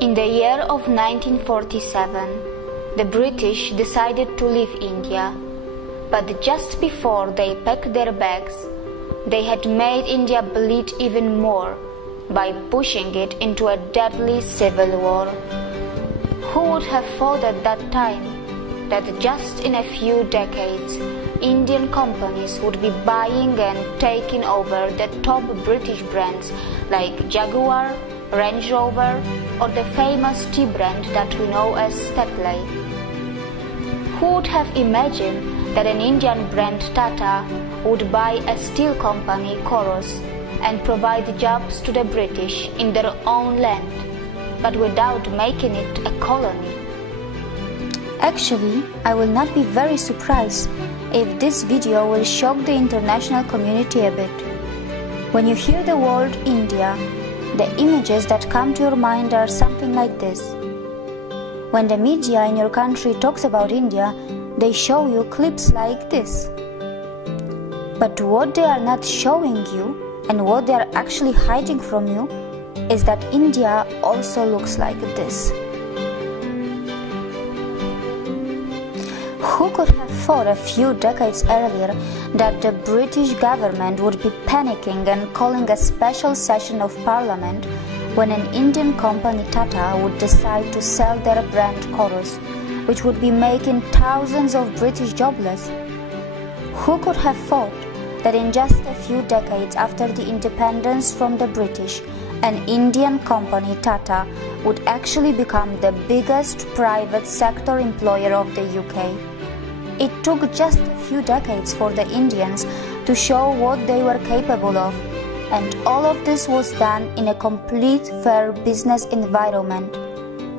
In the year of 1947, the British decided to leave India, but just before they packed their bags, they had made India bleed even more by pushing it into a deadly civil war. Who would have thought at that time that just in a few decades, Indian companies would be buying and taking over the top British brands like Jaguar, Range Rover, or the famous tea brand that we know as Tetley? Who would have imagined that an Indian brand Tata would buy a steel company Corus and provide jobs to the British in their own land, but without making it a colony? Actually, I will not be very surprised if this video will shock the international community a bit. When you hear the word India, the images that come to your mind are something like this. When the media in your country talks about India, they show you clips like this. But what they are not showing you, and what they are actually hiding from you, is that India also looks like this. Who could have thought a few decades earlier that the British government would be panicking and calling a special session of parliament when an Indian company Tata would decide to sell their brand Corus, which would be making thousands of British jobless? Who could have thought that in just a few decades after the independence from the British, an Indian company Tata would actually become the biggest private sector employer of the UK? It took just a few decades for the Indians to show what they were capable of, and all of this was done in a complete fair business environment,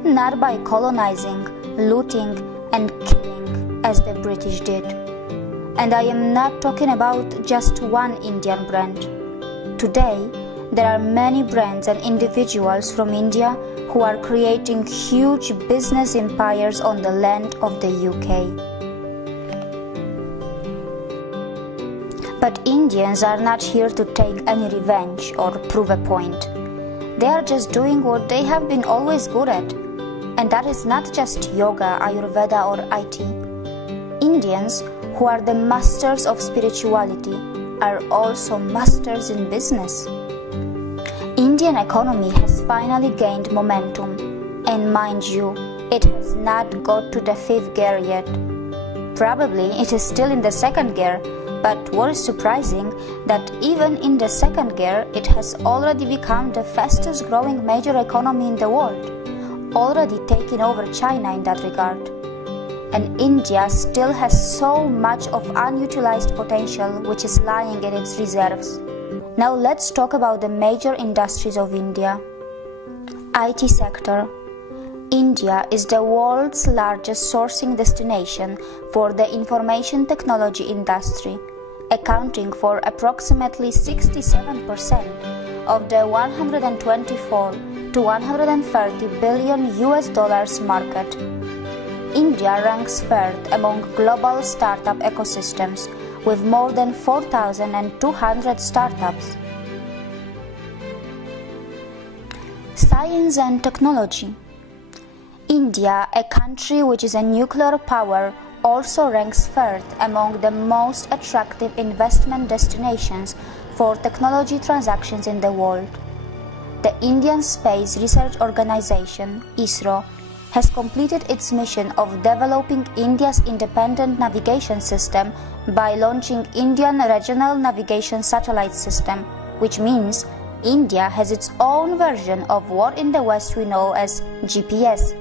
not by colonizing, looting, and killing as the British did. And I am not talking about just one Indian brand. Today, there are many brands and individuals from India who are creating huge business empires on the land of the UK. But Indians are not here to take any revenge or prove a point. They are just doing what they have been always good at, and that is not just yoga, Ayurveda, or IT. Indians, who are the masters of spirituality, are also masters in business. Indian economy has finally gained momentum, and mind you, it has not got to the 5th gear yet. Probably it is still in the 2nd gear, but what is surprising that even in the 2nd gear, it has already become the fastest growing major economy in the world, already taking over China in that regard. And India still has so much of unutilized potential which is lying in its reserves. Now let's talk about the major industries of India. IT sector. India is the world's largest sourcing destination for the information technology industry, accounting for approximately 67% of the 124 to 130 billion US dollars market. India ranks 3rd among global startup ecosystems with more than 4,200 startups. Science and technology. India, a country which is a nuclear power, also ranks 3rd among the most attractive investment destinations for technology transactions in the world. The Indian Space Research Organization, ISRO, has completed its mission of developing India's independent navigation system by launching Indian Regional Navigation Satellite System, which means India has its own version of what in the West we know as GPS.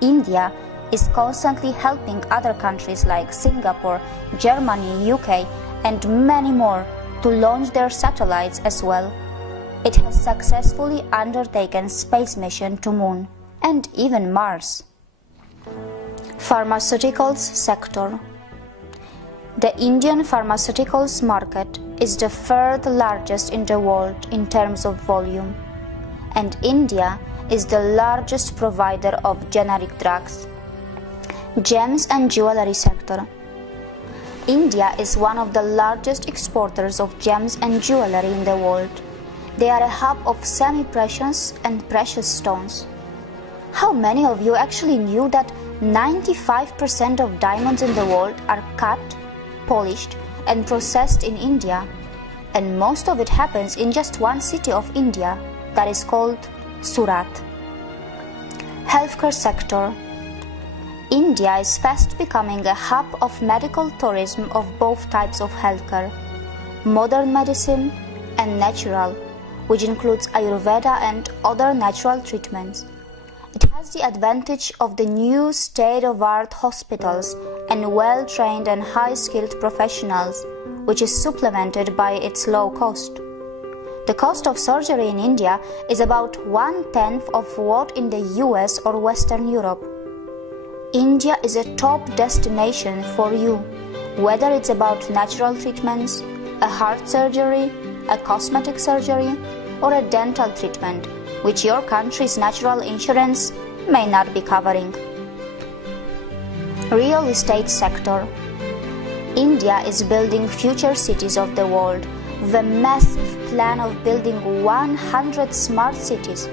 India is constantly helping other countries like Singapore, Germany, UK, and many more to launch their satellites as well. It has successfully undertaken space mission to Moon and even Mars. Pharmaceuticals sector. The Indian pharmaceuticals market is the 3rd largest in the world in terms of volume, and India is the largest provider of generic drugs. Gems and jewelry sector. India is one of the largest exporters of gems and jewelry in the world. They are a hub of semi-precious and precious stones, How many of you actually knew that 95% of diamonds in the world are cut, polished, and processed in India? And most of it happens in just one city of India, that is called Surat. Healthcare sector. India is fast becoming a hub of medical tourism of both types of healthcare, modern medicine and natural, which includes Ayurveda and other natural treatments. It has the advantage of the new state-of-the-art hospitals and well-trained and high-skilled professionals, which is supplemented by its low cost. The cost of surgery in India is about 1/10 of what in the US or Western Europe. India is a top destination for you, whether it's about natural treatments, a heart surgery, a cosmetic surgery, or a dental treatment, which your country's natural insurance may not be covering. Real estate sector. India is building future cities of the world with a massive plan of building 100 smart cities.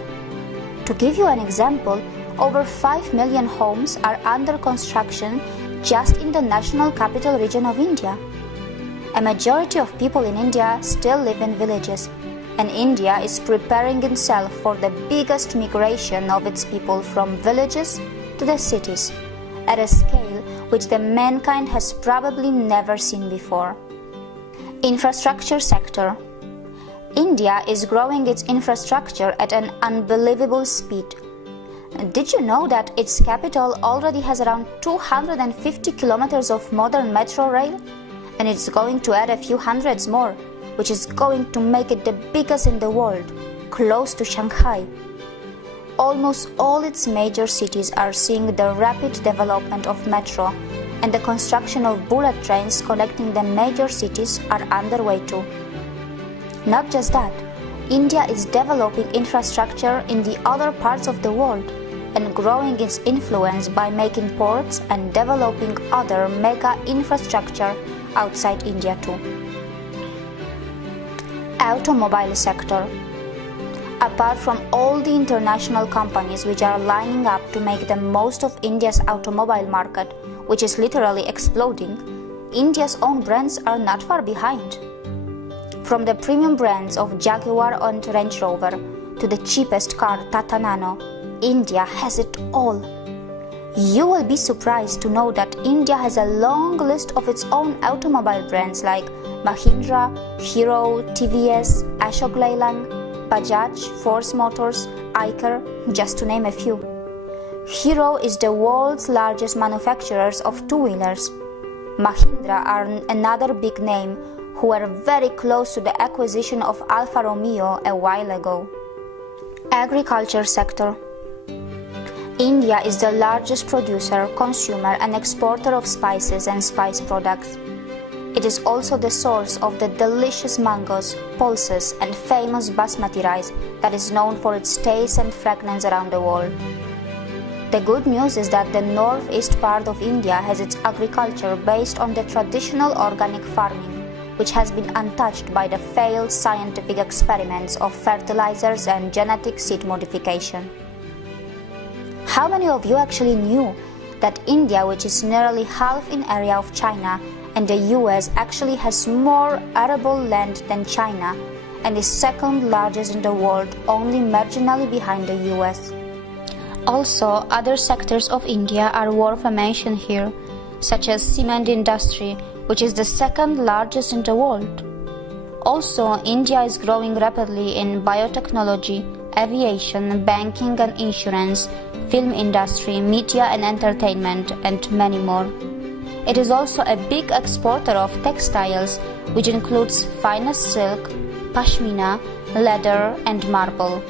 To give you an example, over 5 million homes are under construction just in the national capital region of India. A majority of people in India still live in villages, and India is preparing itself for the biggest migration of its people from villages to the cities, at a scale which the mankind has probably never seen before. Infrastructure sector. India is growing its infrastructure at an unbelievable speed. Did you know that its capital already has around 250 kilometers of modern metro rail? And it's going to add a few hundreds more, which is going to make it the biggest in the world, close to Shanghai. Almost all its major cities are seeing the rapid development of metro, and the construction of bullet trains connecting the major cities are underway too. Not just that, India is developing infrastructure in the other parts of the world and growing its influence by making ports and developing other mega infrastructure outside India too. Automobile sector. Apart from all the international companies which are lining up to make the most of India's automobile market, which is literally exploding, India's own brands are not far behind. From the premium brands of Jaguar and Range Rover to the cheapest car Tata Nano, India has it all. You will be surprised to know that India has a long list of its own automobile brands like Mahindra, Hero, TVS, Ashok Leyland, Bajaj, Force Motors, Eicher, just to name a few. Hero is the world's largest manufacturer of two-wheelers. Mahindra are another big name who were very close to the acquisition of Alfa Romeo a while ago. Agriculture sector. India is the largest producer, consumer and exporter of spices and spice products. It is also the source of the delicious mangoes, pulses and famous basmati rice that is known for its taste and fragrance around the world. The good news is that the northeast part of India has its agriculture based on the traditional organic farming, which has been untouched by the failed scientific experiments of fertilizers and genetic seed modification. How many of you actually knew that India, which is nearly half in area of China, and the US actually has more arable land than China and is second largest in the world, only marginally behind the US? Also, other sectors of India are worth a mention here, such as cement industry, which is the second largest in the world. Also, India is growing rapidly in biotechnology, aviation, banking and insurance, film industry, media and entertainment, and many more. It is also a big exporter of textiles, which includes finest silk, pashmina, leather, and marble.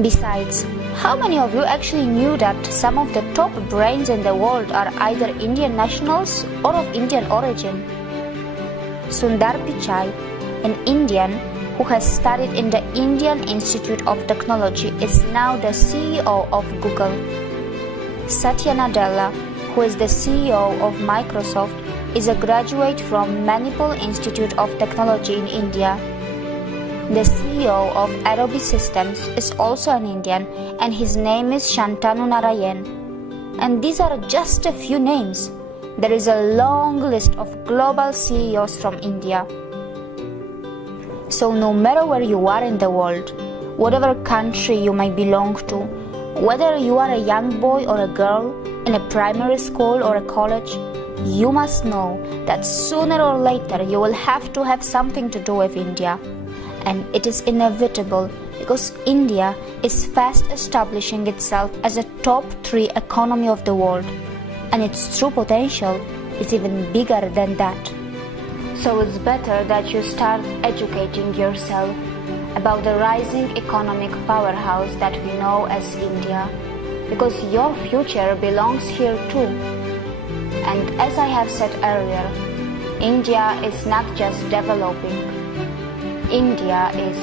Besides, how many of you actually knew that some of the top brains in the world are either Indian nationals or of Indian origin? Sundar Pichai, an Indian who has studied in the Indian Institute of Technology, is now the CEO of Google. Satya Nadella, who is the CEO of Microsoft, is a graduate from Manipal Institute of Technology in India. The CEO of Adobe Systems is also an Indian, and his name is Shantanu Narayan. And these are just a few names. There is a long list of global CEOs from India. So no matter where you are in the world, whatever country you may belong to, whether you are a young boy or a girl in a primary school or a college, you must know that sooner or later you will have to have something to do with India. And it is inevitable because India is fast establishing itself as a top 3 economy of the world, and its true potential is even bigger than that. So it's better that you start educating yourself about the rising economic powerhouse that we know as India, because your future belongs here too. And as I have said earlier, India is not just developing, India is